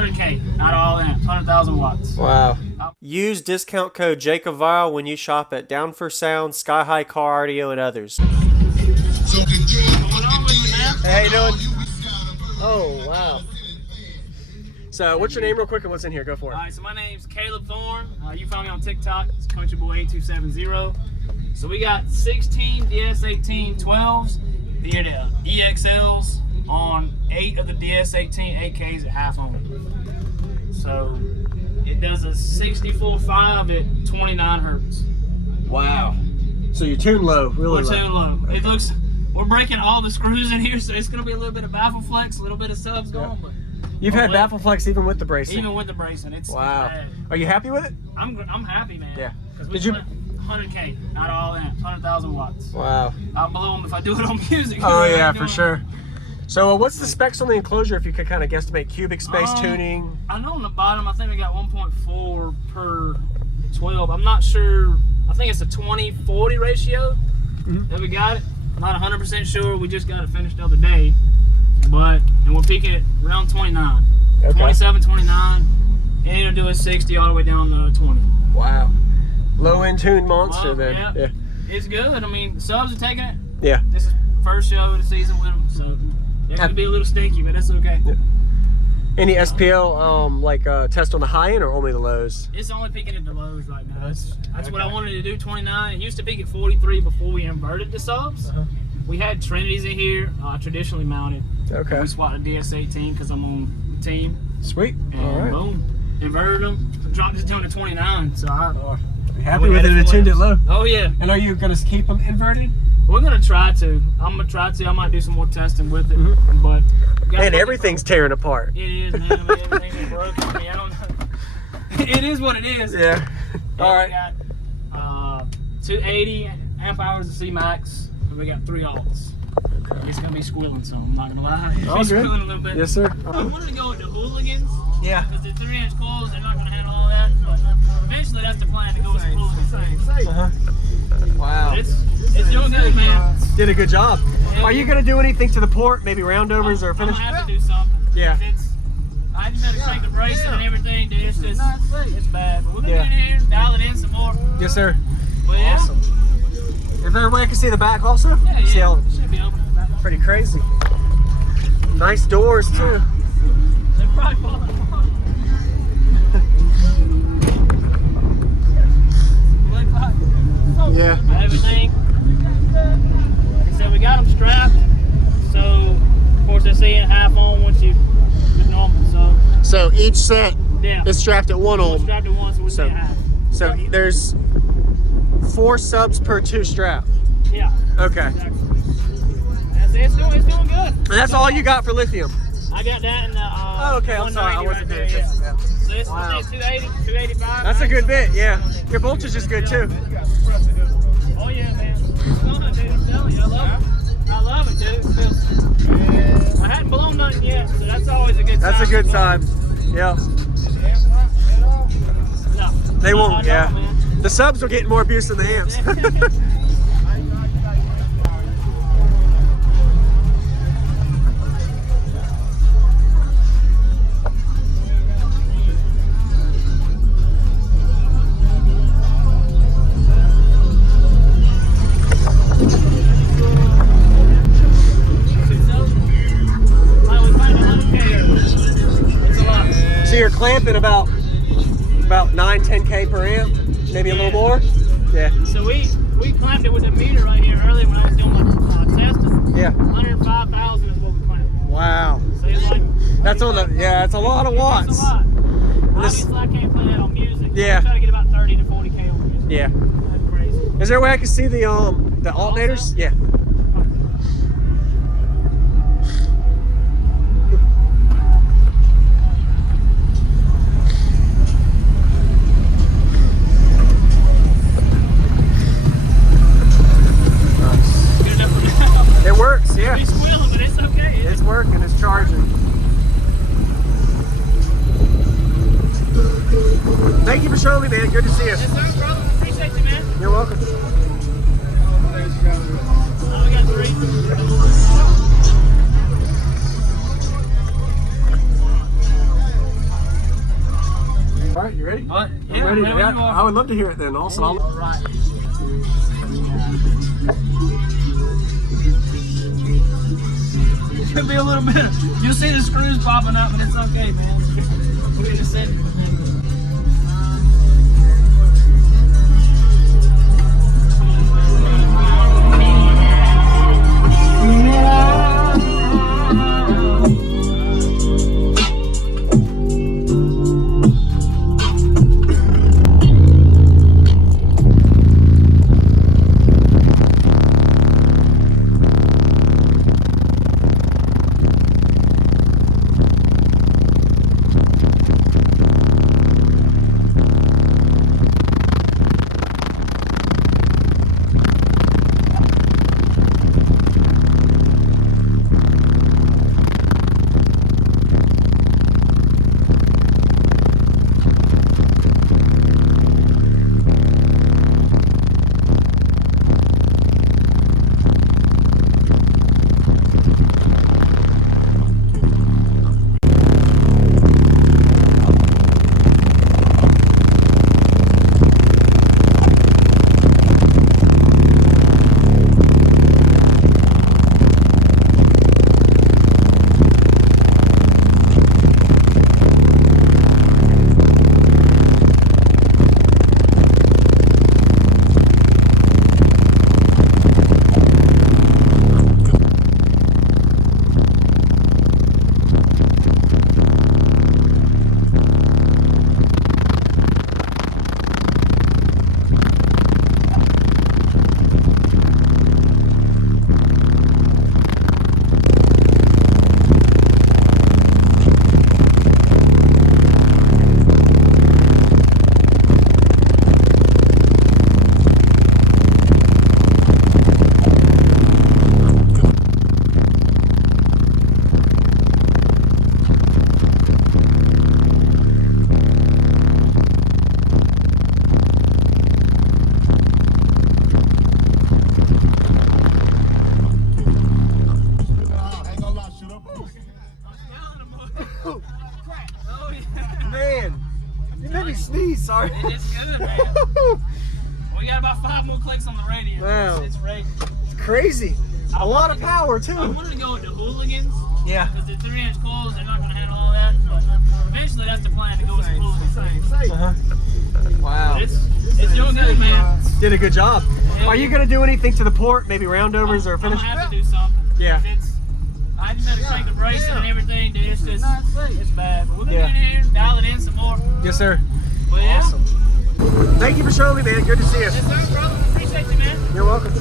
100K out of all amps, 100,000 watts. Wow. Use discount code JacobViral when you shop at Down for Sound, SkyHigh Car Audio, and others. What's going on with you, man? Hey, how you doing? Oh, wow. So, what's your name real quick and what's in here? Go for it. All right, so my name's Caleb Thorne. You find me on TikTok. It's CountryBoy8270. So we got 16 DS18 12s, the EXLs on 8 of the DS18 8Ks at half ohm. So it does a 64.5 at 29 hertz. Wow. So you're tuned low, really low. We're tuned low. Okay. It looks, we're breaking all the screws in here, so it's going to be a little bit of baffle flex, a little bit of subs going. But you've had baffle flex even with the bracing? Even with the bracing. It's bad. Are you happy with it? I'm happy, man. Yeah. Did you? 100K out of all amps, 100,000 watts. Wow. I'll blow them if I do it on music. Oh yeah, for sure. So what's the specs on the enclosure if you could kind of guesstimate? Cubic space tuning? I know on the bottom, I think we got 1.4 per 12. I'm not sure. I think it's a 20-40 ratio that we got it. I'm not 100% sure. We just got it finished the other day. And we're peaking at around 29. Okay. 27, 29. And it'll do a 60 all the way down to 20. Wow. Low end tuned monster then. Yeah. It's good. I mean, the subs are taking it. Yeah. This is first show of the season with them, so they're going to be a little stinky, but that's okay. Yeah. Any SPL test on the high end or only the lows? It's only peaking at the lows right now. That's okay. What I wanted to do, 29. It used to peak at 43 before we inverted the subs. We had Trinities in here, traditionally mounted. Okay. We swapped a DS18 because I'm on the team. Sweet. And all right. Boom. Inverted them, dropped it down to 29. So happy with it, it tuned it low. Oh yeah. And are you gonna keep them inverted? We're gonna try to. I'm gonna try to. I might do some more testing with it, but man, everything's tearing apart. It is, man. Everything's broken. I mean, I don't know. It is what it is. Yeah. All right. We got 280 amp hours of C-Max, and we got 3 alts. Okay. It's gonna be squealing, so I'm not gonna lie. It's squealing a little bit. Yes, sir. I wanted to go with the hooligans. Yeah. Because the 3-inch coils, they're not gonna handle all that. But eventually, that's the plan, to go with some hooligans. Wow. It's doing good, man. Did a good job. Are you gonna do anything to the port? Maybe roundovers or finish? I have to do something. Yeah. I just had to take the bracing and everything, dude. It's just, it's bad. But we're gonna get in here, dial it in some more. Yes, sir. But yeah. Awesome. Is there a way I can see the back also? Yeah. See how, should be open in the back. pretty crazy. Nice doors too. They're probably falling apart. Yeah. Everything. Like I said, we got them strapped. So, of course, they're seeing half on once you just normal. So each set is strapped at 1 ohm. Strapped at 1, so we're seeing half. So there's 4 subs per 2 strap. Yeah. Okay. Exactly. It's doing good. And that's all you got for lithium? I got that in the oh, okay. I'm sorry. I wasn't paying attention. Yeah. So it's 280, 285. That's a good bit, yeah. Your voltage is good too. Oh yeah, man. It's fun, dude. I'm telling you, I love it. I love it, dude. I hadn't blown nothing yet, so that's always a good sign. That's a good sign. Yeah. No. They won't, yeah. Man. The subs will get more abuse than the amps. So you're clamping about 9-10K per amp, maybe a little more? Yeah. So we clamped it with a meter right here earlier when I was doing my testing. Yeah. 105,000 is what we clamped. Wow. So it's like, that's on the, yeah, it's a lot of watts. That's a lot. Obviously I can't play that on music. Yeah. I try to get about 30 to 40K on music. Yeah. That's crazy. Is there a way I can see the alternators? Yeah. It works, yeah. It's squealing, but it's okay. It's working, it's charging. Thank you for showing me, man. Good to see you. Yes, sir, brother. Appreciate you, man. You're welcome. We got 3. right, you ready? What? I'm Yeah, ready. whenever Yeah, you are. I would love to hear it then. Also, All right. Could be a little bit. You'll see the screws popping up, but it's okay, man. We're gonna send it. man, you made me sneeze. Sorry. It's good, man. We got about 5 more clicks on the radio. Wow. It's racing. It's crazy. A lot of power I too. wanted to go with the hooligans. Yeah. Because the 3-inch coils, they're not going to handle all that. But eventually, that's the plan, to go with some hooligans. Wow. It's doing good, man. Did a good job. Are you gonna do anything to the port? Maybe roundovers or I'm finish? gonna have to do something. Yeah. I just had to take the bracing and everything, dude. It's just, it's bad. But we're gonna Yeah. get in here, dial it in some more. Yes, sir. But yeah. Awesome. Thank you for showing me, man. Good to see you. Yes, sir, brother. Appreciate you, man. You're welcome.